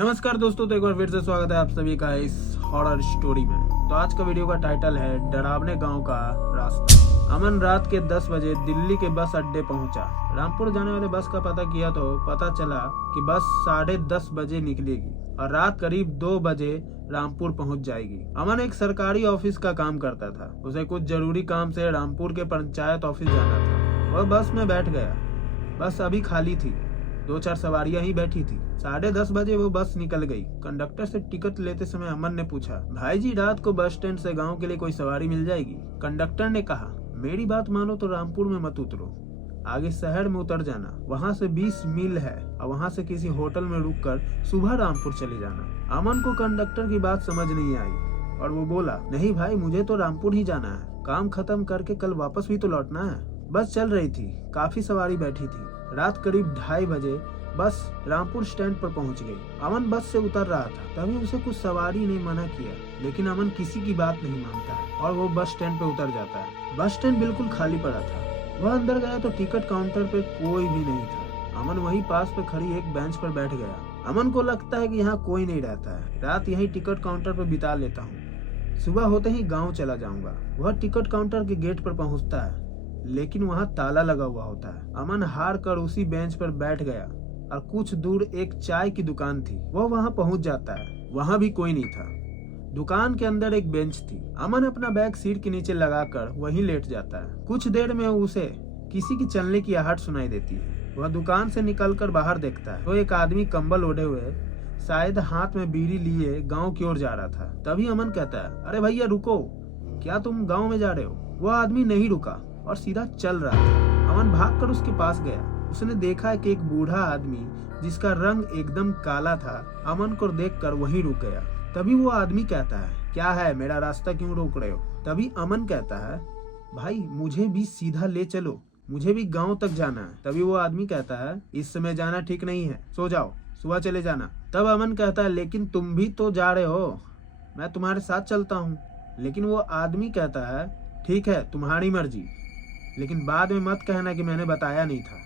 नमस्कार दोस्तों, तो एक बार फिर से स्वागत है आप सभी का इस हॉरर स्टोरी में। तो आज का वीडियो का टाइटल है डरावने गांव का रास्ता। अमन रात के 10 बजे दिल्ली के बस अड्डे पहुंचा। रामपुर जाने वाले बस का पता किया तो पता चला कि बस 10:30 बजे निकलेगी और रात करीब 2 बजे रामपुर पहुंच जाएगी। अमन एक सरकारी ऑफिस का काम करता था। उसे कुछ जरूरी काम से रामपुर के पंचायत ऑफिस जाना था। वह बस में बैठ गया। बस अभी खाली थी, 2-4 सवारियां ही बैठी थी। 10:30 बजे वो बस निकल गई। कंडक्टर से टिकट लेते समय अमन ने पूछा, भाई जी रात को बस स्टैंड से गांव के लिए कोई सवारी मिल जाएगी? कंडक्टर ने कहा, मेरी बात मानो तो रामपुर में मत उतरो, आगे शहर में उतर जाना, वहाँ से 20 मील है और वहाँ से किसी होटल में रुककर सुबह रामपुर चले जाना। अमन को कंडक्टर की बात समझ नहीं आई और वो बोला, नहीं भाई, मुझे तो रामपुर ही जाना है, काम खत्म करके कल वापस भी तो लौटना है। बस चल रही थी, काफी सवारी बैठी थी। रात करीब 2:30 बजे बस रामपुर स्टैंड पर पहुंच गई। अमन बस से उतर रहा था, तभी उसे कुछ सवारी ने मना किया, लेकिन अमन किसी की बात नहीं मानता है और वो बस स्टैंड पे उतर जाता है। बस स्टैंड बिल्कुल खाली पड़ा था। वह अंदर गया तो टिकट काउंटर पे कोई भी नहीं था। अमन वहीं पास पे खड़ी एक बेंच पर बैठ गया। अमन को लगता है कि यहाँ कोई नहीं रहता है, रात यहीं टिकट काउंटर पर बिता लेता हूँ, सुबह होते ही गाँव चला जाऊंगा। वह टिकट काउंटर के गेट पर पहुँचता है, लेकिन वहाँ ताला लगा हुआ होता है। अमन हार कर उसी बेंच पर बैठ गया और कुछ दूर एक चाय की दुकान थी। वह वहाँ पहुँच जाता है, वहाँ भी कोई नहीं था। दुकान के अंदर एक बेंच थी। अमन अपना बैग सीट के नीचे लगाकर वहीं लेट जाता है। कुछ देर में उसे किसी की चलने की आहट सुनाई देती है। वह दुकान से निकलकर बाहर देखता है तो एक आदमी कंबल ओढ़े हुए, शायद हाथ में बीड़ी लिए, गाँव की ओर जा रहा था। तभी अमन कहता है, अरे भैया रुको, क्या तुम गाँव में जा रहे हो? वह आदमी नहीं रुका और सीधा चल रहा था। अमन भागकर उसके पास गया। उसने देखा कि एक बूढ़ा आदमी जिसका रंग एकदम काला था, अमन को देखकर वहीं रुक गया। तभी वो आदमी कहता है, क्या है, मेरा रास्ता क्यों रोक रहे हो? तभी अमन कहता है, भाई मुझे भी सीधा ले चलो, मुझे भी गांव तक जाना है। तभी वो आदमी कहता है, इस समय जाना ठीक नहीं है, सो जाओ, सुबह चले जाना। तब अमन कहता है, लेकिन तुम भी तो जा रहे हो, मैं तुम्हारे साथ चलता हूँ। लेकिन वो आदमी कहता है, ठीक है तुम्हारी मर्जी, लेकिन बाद में मत कहना कि मैंने बताया नहीं था।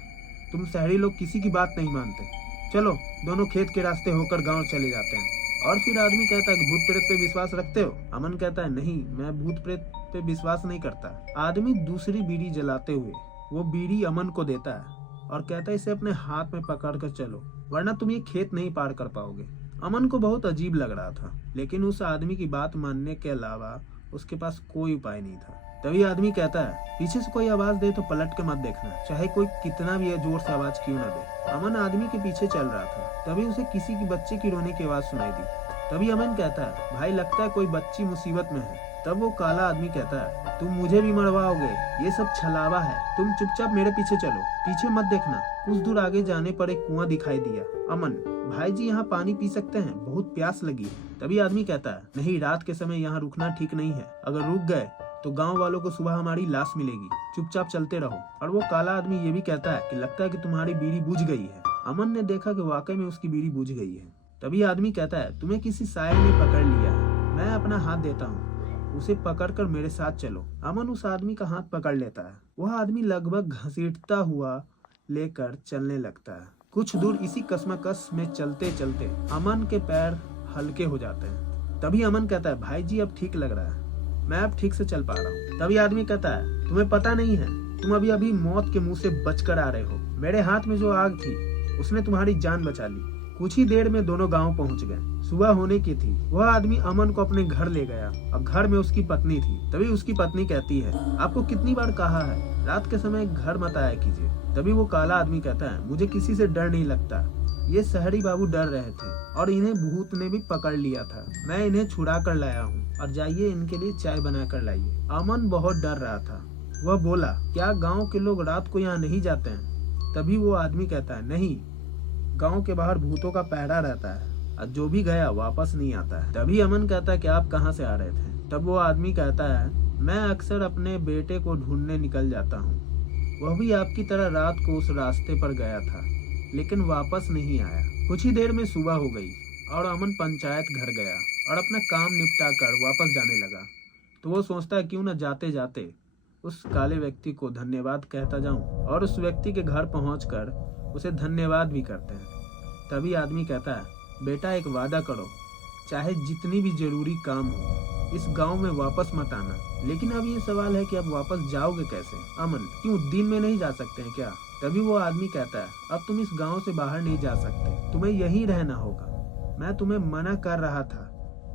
तुम शहरी लोग किसी की बात नहीं मानते। चलो, दोनों खेत के रास्ते होकर गांव चले जाते हैं। और फिर आदमी कहता है कि भूत प्रेत पे विश्वास रखते हो? अमन कहता है, नहीं, मैं भूत प्रेत पे विश्वास नहीं करता। आदमी दूसरी बीड़ी जलाते हुए वो बीड़ी अमन को देता है और कहता है, इसे अपने हाथ में पकड़ कर चलो, वरना तुम ये खेत नहीं पार कर पाओगे। अमन को बहुत अजीब लग रहा था, लेकिन उस आदमी की बात मानने के अलावा उसके पास कोई उपाय नहीं था। तभी आदमी कहता है, पीछे से कोई आवाज दे तो पलट के मत देखना, चाहे कोई कितना भी जोर से आवाज क्यों ना दे। अमन आदमी के पीछे चल रहा था। तभी उसे किसी की बच्चे की रोने की आवाज सुनाई दी। तभी अमन कहता है, भाई लगता है कोई बच्ची मुसीबत में है। तब वो काला आदमी कहता है, तुम मुझे भी मरवाओगे, ये सब छलावा है, तुम चुपचाप मेरे पीछे चलो, पीछे मत देखना। कुछ दूर आगे जाने पर एक कुआं दिखाई दिया। अमन, भाई जी यहाँ पानी पी सकते हैं, बहुत प्यास लगी है। तभी आदमी कहता है, नहीं, रात के समय यहाँ रुकना ठीक नहीं है, अगर रुक गए तो गांव वालों को सुबह हमारी लाश मिलेगी, चुपचाप चलते रहो। और वो काला आदमी ये भी कहता है कि लगता है कि तुम्हारी बीड़ी बुझ गई है। अमन ने देखा कि वाकई में उसकी बीड़ी बुझ गई है। तभी आदमी कहता है, तुम्हें किसी शायर ने पकड़ लिया है, मैं अपना हाथ देता हूँ, उसे पकड़कर मेरे साथ चलो। अमन उस आदमी का हाथ पकड़ लेता है। वह आदमी लगभग घसीटता हुआ लेकर चलने लगता है। कुछ दूर इसी कशमकश में चलते चलते अमन के पैर हल्के हो जाते हैं। तभी अमन कहता है, भाई जी अब ठीक लग रहा है, मैं अब ठीक से चल पा रहा हूँ। तभी आदमी कहता है, तुम्हें पता नहीं है, तुम अभी अभी मौत के मुंह से बचकर आ रहे हो। मेरे हाथ में जो आग थी उसने तुम्हारी जान बचा ली। कुछ ही देर में दोनों गांव पहुंच गए। सुबह होने की थी। वह आदमी अमन को अपने घर ले गया और घर में उसकी पत्नी थी। तभी उसकी पत्नी कहती है, आपको कितनी बार कहा है रात के समय घर मत आया कीजिए। तभी वो काला आदमी कहता है, मुझे किसी से डर नहीं लगता, ये शहरी बाबू डर रहे थे और इन्हें भूत ने भी पकड़ लिया था, मैं इन्हें छुड़ा कर लाया हूँ, और जाइए इनके लिए चाय बना कर लाइए। अमन बहुत डर रहा था। वह बोला, क्या गांव के लोग रात को यहाँ नहीं जाते हैं? तभी वो आदमी कहता है, नहीं, गांव के बाहर भूतों का पहरा रहता है और जो भी गया वापस नहीं आता है। तभी अमन कहता है कि आप कहाँ से आ रहे थे? तब वो आदमी कहता है, मैं अक्सर अपने बेटे को ढूंढने निकल जाता हूँ, वह भी आपकी तरह रात को उस रास्ते पर गया था, लेकिन वापस नहीं आया। कुछ ही देर में सुबह हो गई और अमन पंचायत घर गया और अपना काम निपटा कर वापस जाने लगा। तो वो सोचता है, क्यों न जाते जाते उस काले व्यक्ति को धन्यवाद कहता जाऊं, और उस व्यक्ति के घर पहुंचकर उसे धन्यवाद भी करते हैं। तभी आदमी कहता है, बेटा एक वादा करो, चाहे जितनी भी जरूरी काम हो, इस गांव में वापस मत आना। लेकिन अब ये सवाल है कि अब वापस जाओगे कैसे? अमन, क्यों दिन में नहीं जा सकते हैं क्या? तभी वो आदमी कहता है, अब तुम इस गांव से बाहर नहीं जा सकते, तुम्हें यहीं रहना होगा। मैं तुम्हें मना कर रहा था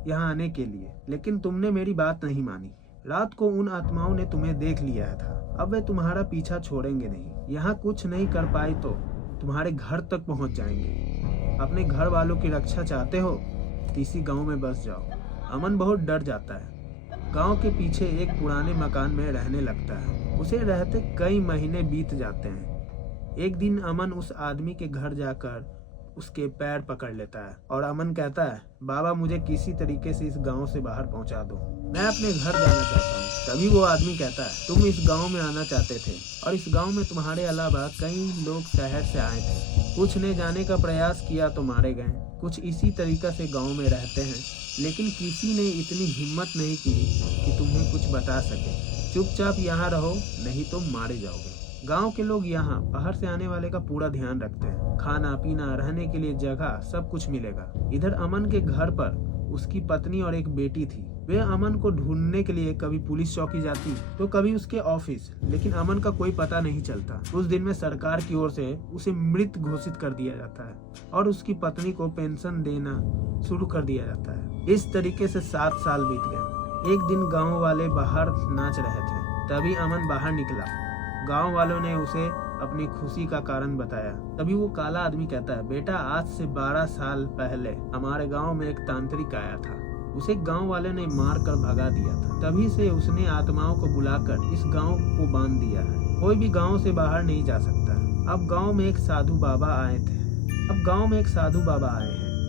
यहाँ आने के लिए, लेकिन तुमने मेरी बात नहीं मानी। रात को उन आत्माओं ने तुम्हें देख लिया था, अब वे तुम्हारा पीछा छोड़ेंगे नहीं। यहाँ कुछ नहीं कर पाए तो तुम्हारे घर तक पहुँच जाएंगे। अपने घर वालों की रक्षा चाहते हो तो इसी गाँव में बस जाओ। अमन बहुत डर जाता है। गांव के पीछे एक पुराने मकान में रहने लगता है। उसे रहते कई महीने बीत जाते हैं। एक दिन अमन उस आदमी के घर जाकर उसके पैर पकड़ लेता है और अमन कहता है, बाबा मुझे किसी तरीके से इस गांव से बाहर पहुंचा दो, मैं अपने घर जाना चाहता हूँ। तभी वो आदमी कहता है, तुम इस गांव में आना चाहते थे और इस गांव में तुम्हारे अलावा कई लोग शहर से आए थे। कुछ ने जाने का प्रयास किया तो मारे गए, कुछ इसी तरीका से गांव में रहते हैं, लेकिन किसी ने इतनी हिम्मत नहीं की कि तुम्हें कुछ बता सके। चुपचाप यहाँ रहो, नहीं तो मारे जाओगे। गांव के लोग यहाँ बाहर से आने वाले का पूरा ध्यान रखते हैं। खाना पीना, रहने के लिए जगह, सब कुछ मिलेगा। इधर अमन के घर पर उसकी पत्नी और एक बेटी थी। वे अमन को ढूंढने के लिए कभी पुलिस चौकी जाती तो कभी उसके ऑफिस, लेकिन अमन का कोई पता नहीं चलता। उस दिन में सरकार की ओर से उसे मृत घोषित कर दिया जाता है और उसकी पत्नी को पेंशन देना शुरू कर दिया जाता है। इस तरीके से 7 साल बीत गए। एक दिन गाँव वाले बाहर नाच रहे थे, तभी अमन बाहर निकला। गांव वालों ने उसे अपनी खुशी का कारण बताया। तभी वो काला आदमी कहता है, बेटा आज से 12 साल पहले हमारे गांव में एक तांत्रिक आया था, उसे गांव वाले ने मार कर भगा दिया था। तभी से उसने आत्माओं को बुलाकर इस गांव को बांध दिया है। कोई भी गांव से बाहर नहीं जा सकता। अब गांव में एक साधु बाबा आए हैं।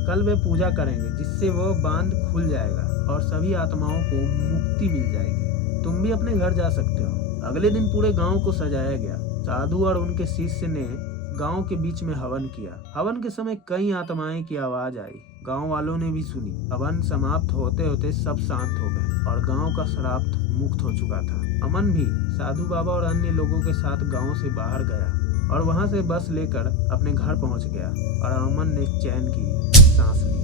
कल वे पूजा करेंगे जिससे वो बांध खुल जाएगा और सभी आत्माओं को मुक्ति मिल जाएगी। तुम भी अपने घर जा सकते हो। अगले दिन पूरे गांव को सजाया गया। साधु और उनके शिष्य ने गांव के बीच में हवन किया। हवन के समय कई आत्माएं की आवाज आई। गांव वालों ने भी सुनी। हवन समाप्त होते होते सब शांत हो गए और गांव का श्राप मुक्त हो चुका था। अमन भी साधु बाबा और अन्य लोगों के साथ गांव से बाहर गया और वहां से बस लेकर अपने घर पहुंच गया और अमन ने चैन की सांस ली।